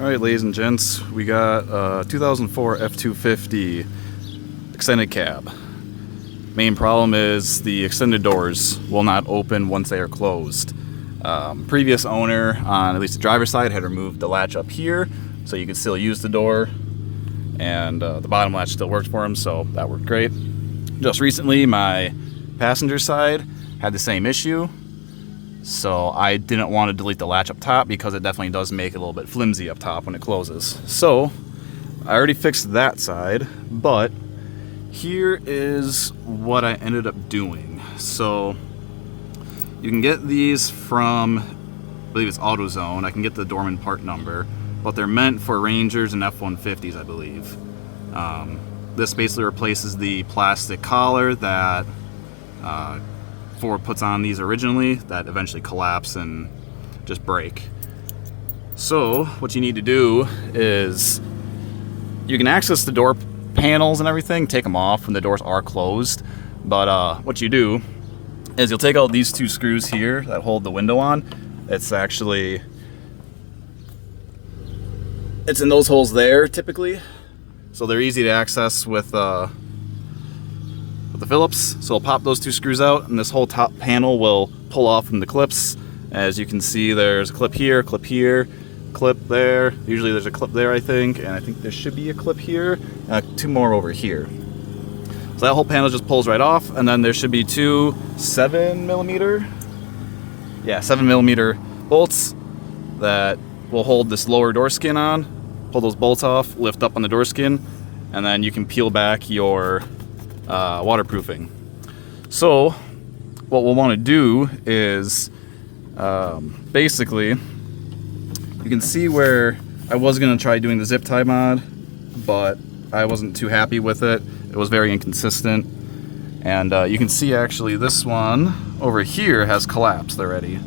Alright, ladies and gents, we got a 2004 F250 extended cab. Main problem is the extended doors will not open once they are closed. Previous owner, on at least the driver's side, had removed the latch up here so you could still use the door, and the bottom latch still worked for him, so that worked great. Just recently, my passenger side had the same issue, so I didn't want to delete the latch up top because it definitely does make it a little bit flimsy up top when it closes. So I already fixed that side, but here is what I ended up doing. So you can get these from, I believe it's AutoZone. I can get the Doorman part number, but they're meant for Rangers and F-150s, I believe. This basically replaces the plastic collar that Ford puts on these originally that eventually collapse and just break. So what you need to do is you can access the door panels and everything, take them off when the doors are closed, but what you do is you'll take out these two screws here that hold the window on. It's in those holes there typically, so they're easy to access with the Phillips. So I'll pop those two screws out and this whole top panel will pull off from the clips. As you can see, there's a clip here, clip there. Usually there's a clip there, I think, and I think there should be a clip here, two more over here. So that whole panel just pulls right off, and then there should be two 7mm bolts that will hold this lower door skin on. Pull those bolts off, lift up on the door skin, and then you can peel back your waterproofing. So what we'll want to do is basically, you can see where I was going to try doing the zip tie mod, but I wasn't too happy with it. It was very inconsistent, and you can see actually this one over here has collapsed already.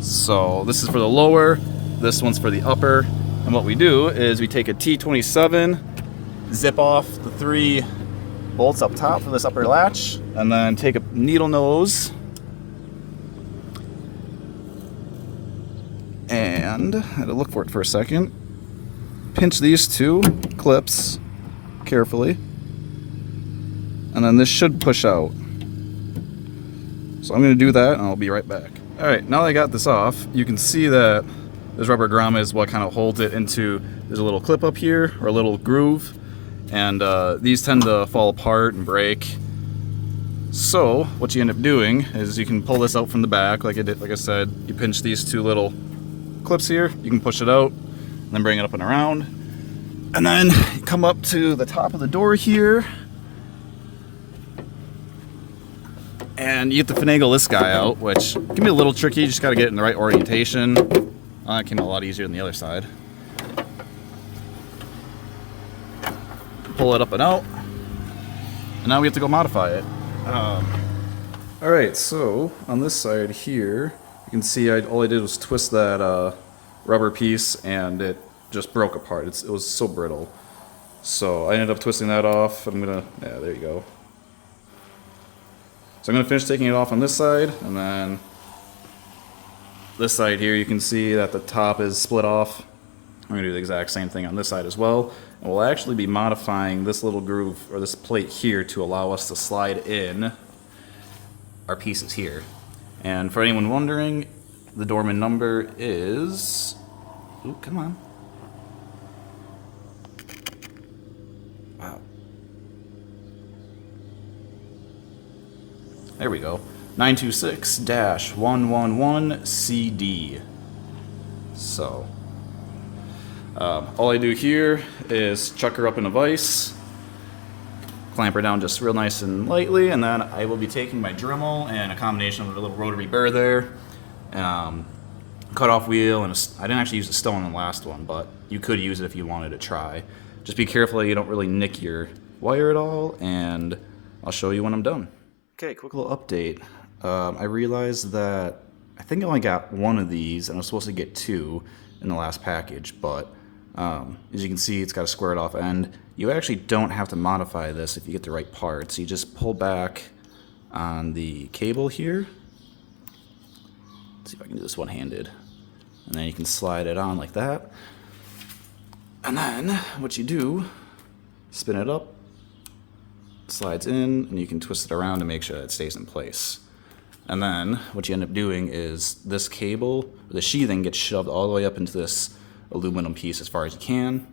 So this is for the lower, this one's for the upper, and what we do is we take a T27, zip off the three bolts up top for this upper latch, and then take a needle nose and I had to look for it for a second. Pinch these two clips carefully, and then this should push out. So I'm going to do that and I'll be right back. Alright, now that I got this off, you can see that this rubber grommet is what kind of holds it into, there's a little clip up here, or a little groove, and these tend to fall apart and break. So what you end up doing is you can pull this out from the back like I said, you pinch these two little clips here, you can push it out, and then bring it up and around, and then you come up to the top of the door here, and you have to finagle this guy out, which can be a little tricky. You just got to get it in the right orientation. That came out a lot easier than the other side. Pull it up and out, and now we have to go modify it. Alright, so on this side here, you can see all I did was twist that rubber piece, and it just broke apart. It was so brittle. So I ended up twisting that off. Yeah, there you go. So I'm going to finish taking it off on this side, and then this side here you can see that the top is split off. I'm going to do the exact same thing on this side as well. And we'll actually be modifying this little groove, or this plate here, to allow us to slide in our pieces here. And for anyone wondering, the Doorman number is... Ooh, come on. Wow. There we go. 926-111CD. So, all I do here is chuck her up in a vise, clamp her down just real nice and lightly, and then I will be taking my Dremel and a combination of a little rotary burr there, cut-off wheel, and I didn't actually use a stone in the last one, but you could use it if you wanted to try. Just be careful that you don't really nick your wire at all, and I'll show you when I'm done. Okay, quick little update. I realized that I think I only got one of these, and I was supposed to get two in the last package, but as you can see, it's got a squared off end. You actually don't have to modify this if you get the right parts. You just pull back on the cable here. Let's see if I can do this one-handed. And then you can slide it on like that. And then what you do, spin it up, slides in, and you can twist it around to make sure that it stays in place. And then what you end up doing is this cable, the sheathing, gets shoved all the way up into this aluminum piece as far as you can.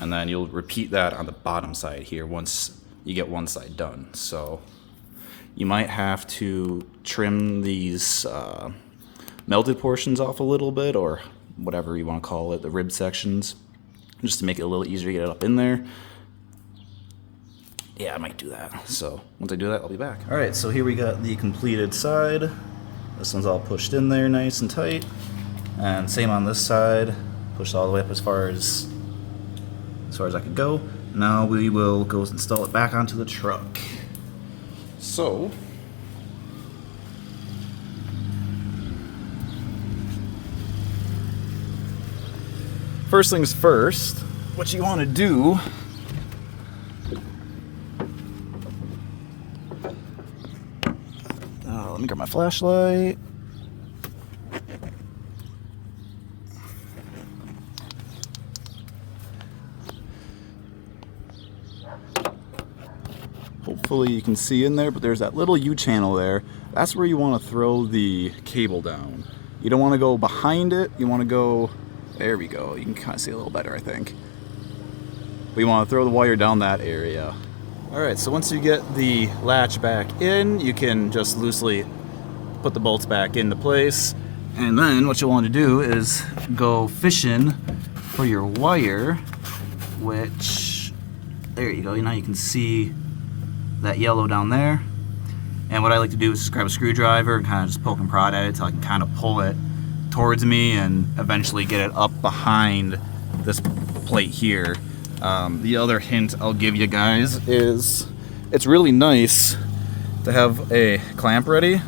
And then you'll repeat that on the bottom side here once you get one side done. So you might have to trim these melted portions off a little bit, or whatever you want to call it, the rib sections, just to make it a little easier to get it up in there. Yeah, I might do that. So once I do that, I'll be back. All right, so here we got the completed side. This one's all pushed in there nice and tight. And same on this side, pushed all the way up as far as I could go. Now we will go install it back onto the truck. So first things first, what you want to do let me grab my flashlight. Hopefully you can see in there, but there's that little U-channel there. That's where you want to throw the cable down. You don't want to go behind it. You want to go, there we go. You can kind of see a little better, I think. But you want to throw the wire down that area. Alright, so once you get the latch back in, you can just loosely put the bolts back into place. And then what you'll want to do is go fishing for your wire, which, there you go, now you can see that yellow down there. And what I like to do is just grab a screwdriver and kind of just poke and prod at it until I can kind of pull it towards me and eventually get it up behind this plate here. The other hint I'll give you guys is it's really nice to have a clamp ready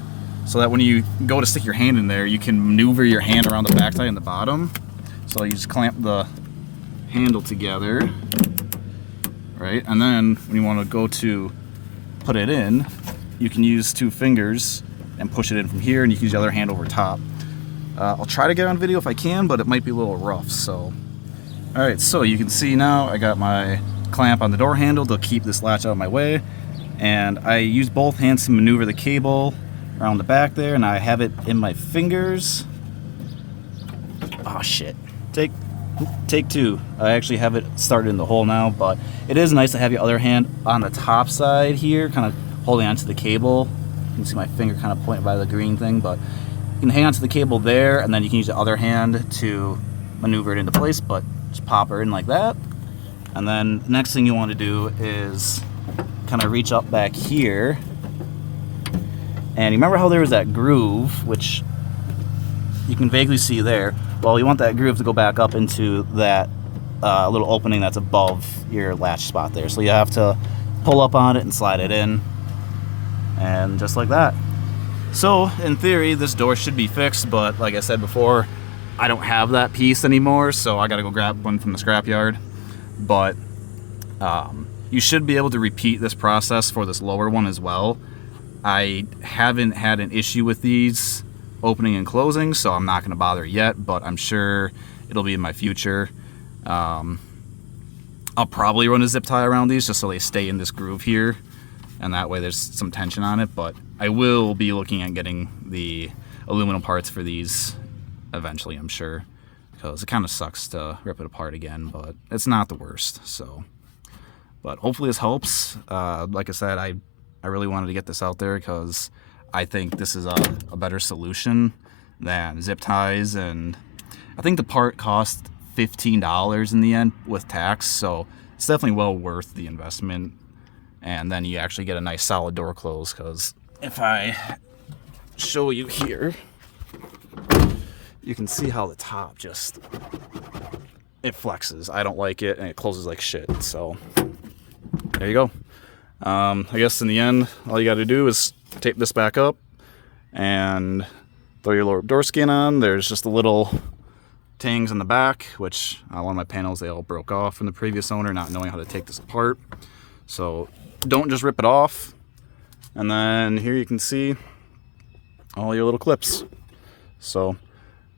so that when you go to stick your hand in there, you can maneuver your hand around the backside and the bottom. So you just clamp the handle together, right? And then when you want to go to put it in, you can use 2 fingers and push it in from here, and you can use the other hand over top. I'll try to get on video if I can, but it might be a little rough, so. Alright, so you can see now I got my clamp on the door handle to keep this latch out of my way, and I use both hands to maneuver the cable around the back there, and I have it in my fingers. Oh shit. Take 2. I actually have it started in the hole now, but it is nice to have your other hand on the top side here, kind of holding onto the cable. You can see my finger kind of pointing by the green thing, but you can hang onto the cable there, and then you can use the other hand to maneuver it into place, but just pop her in like that. And then the next thing you want to do is kind of reach up back here. And you remember how there was that groove, which you can vaguely see there? Well, you want that groove to go back up into that little opening that's above your latch spot there. So you have to pull up on it and slide it in. And just like that. So, in theory, this door should be fixed, but like I said before, I don't have that piece anymore, so I gotta go grab one from the scrapyard. But you should be able to repeat this process for this lower one as well. I haven't had an issue with these opening and closing, so I'm not gonna bother yet, but I'm sure it'll be in my future. I'll probably run a zip tie around these just so they stay in this groove here, and that way there's some tension on it, but I will be looking at getting the aluminum parts for these eventually, I'm sure, because it kind of sucks to rip it apart again, but it's not the worst. So, but hopefully this helps. Like I said, I really wanted to get this out there because I think this is a better solution than zip ties, and I think the part cost $15 in the end with tax, so it's definitely well worth the investment. And then you actually get a nice solid door close, because if I show you here, you can see how the top just, it flexes. I don't like it, and it closes like shit. So there you go. I guess in the end, all you got to do is tape this back up and throw your lower door skin on. There's just a little tangs in the back, which one of my panels, they all broke off from the previous owner, not knowing how to take this apart. So don't just rip it off. And then here you can see all your little clips. So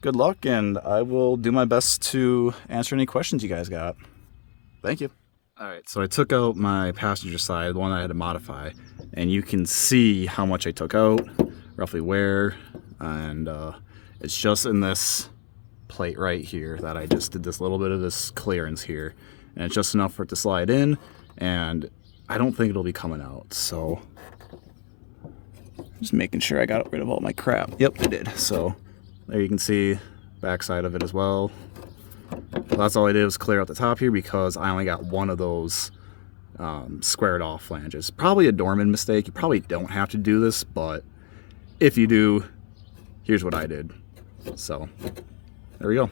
good luck, and I will do my best to answer any questions you guys got. Thank you. All right, so I took out my passenger side, the one I had to modify, and you can see how much I took out, roughly where, and it's just in this plate right here that I just did this little bit of this clearance here, and it's just enough for it to slide in, and I don't think it'll be coming out, so just making sure I got rid of all my crap. Yep, I did. So there you can see backside of it as well. That's all I did was clear out the top here because I only got one of those squared off flanges. Probably a Doorman mistake. You probably don't have to do this, but if you do, here's what I did. So there we go.